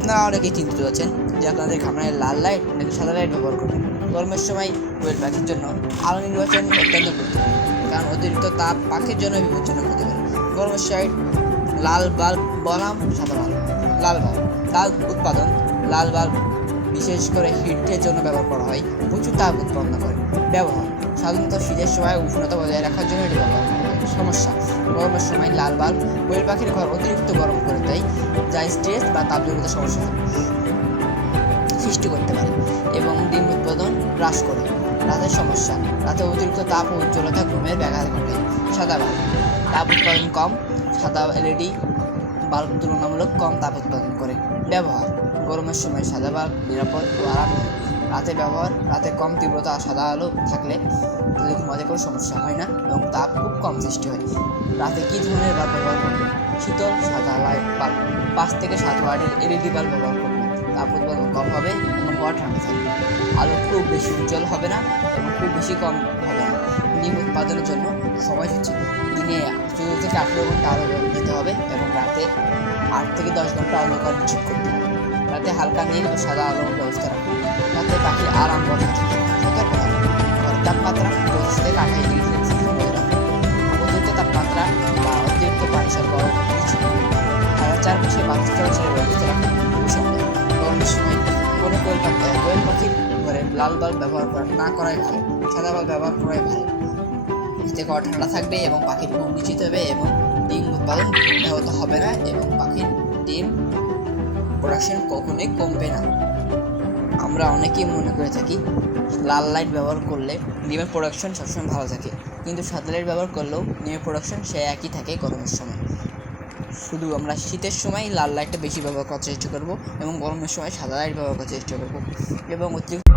আপনারা অনেকেই চিন্তিত আছেন যে আপনাদের খামারে লাল লাইট নাকি সাদা লাইট ব্যবহার করবেন। গরমের সময় কোয়েল পাখির জন্য আলো নির্বাচন অত্যন্ত গুরুত্বপূর্ণ, কারণ অতিরিক্ত তাপ পাখির জন্য বিপজ্জনক হতে পারে। গরমের সময় লাল বাল্ব বনাম সাদা বাল্ব। লাল উৎপাদন। লাল বাল্ব বিশেষ করে হিটের জন্য ব্যবহার করা হয়, প্রচুর তাপ উৎপন্ন করে। ব্যবহার সাধারণত শীতের সময় উষ্ণতা বজায় রাখার জন্য এটি ব্যবহার করা হয়। সমস্যা: গরমের সময় লাল বাল্ব কোয়েল পাখির ঘর অতিরিক্ত গরম করে দেয়, যা স্ট্রেস বা তাপজনিত সমস্যা সৃষ্টি করতে পারে এবং ডিম উৎপাদন হ্রাস করে। রাতের সমস্যা: রাতে অতিরিক্ত তাপ ও উজ্জ্বলতা ঘুমের ব্যাঘাত ঘটে। সাদা বাল্ব তাপ উৎপাদন কম। সাদা এলইডি বাল্ব তুলনামূলক কম তাপ উৎপাদন করে। ব্যবহার: গরমের সময় সাদা বাল্ব নিরাপদ ও আরামদায়ক। রাতে কম তীব্রতা সাদা আলো থাকলে তাদের ঘুমাতে কোনো সমস্যা হয় না এবং তাপ খুব কম সৃষ্টি হয়। রাতে কী ধরনের বাল্ব ব্যবহার করবেন? শীতল সাদা লাইট বাল্ব 5 থেকে 7 ওয়াটের এলইডি বাল্ব ব্যবহার করবেন। তাপ উৎপাদন কম হবে এবং ঘর ঠান্ডা থাকবে। আলো খুব বেশি উজ্জ্বল হবে না এবং খুব বেশি কম হবে না। ডিম উৎপাদনের জন্য সময়সূচি: দিনে 14 থেকে 18 ঘন্টা আলো দিতে হবে এবং রাতে 8 থেকে 10 ঘন্টা অন্ধকার নিশ্চিত করতে হবে। রাতে হালকা নীল ও সাদা আলোর ব্যবস্থা রাখুন, যাতে পাখি আরাম বজায় থাকে। সতর্কতা: ঘরের তাপমাত্রা 25 থেকে 28 ডিগ্রি সেলসিয়াস বজায় রাখুন। অতিরিক্ত তাপমাত্রা বা অতিরিক্ত পানি সরবরাহ নিশ্চিত করুন। চারপাশে বাতাস চলাচলের ব্যবস্থা রাখুন। গরমের সময় কোনো কোয়েল পাখির ঘরে লাল বাল্ব ব্যবহার না করাই ভালো, সাদা বাল্ব ব্যবহার করাই ভালো। এতে ঘর ঠান্ডা থাকবে এবং পাখির ঘুম নিশ্চিত হবে এবং ডিম উৎপাদন ব্যাহত হবে না এবং পাখির ডিম প্রোডাকশন কখনোই কমবে না। আমরা অনেকেই মনে করে থাকি লাল লাইট ব্যবহার করলে ডিমের প্রোডাকশন সবসময় ভালো থাকে, কিন্তু সাদা লাইট ব্যবহার করলেও ডিমের প্রোডাকশন সে একই থাকে গরমের সময়। শুধু আমরা শীতের সময় লাল লাইটটা বেশি ব্যবহার করার চেষ্টা করব এবং গরমের সময় সাদা লাইট ব্যবহার করার চেষ্টা করব এবং অতিরিক্ত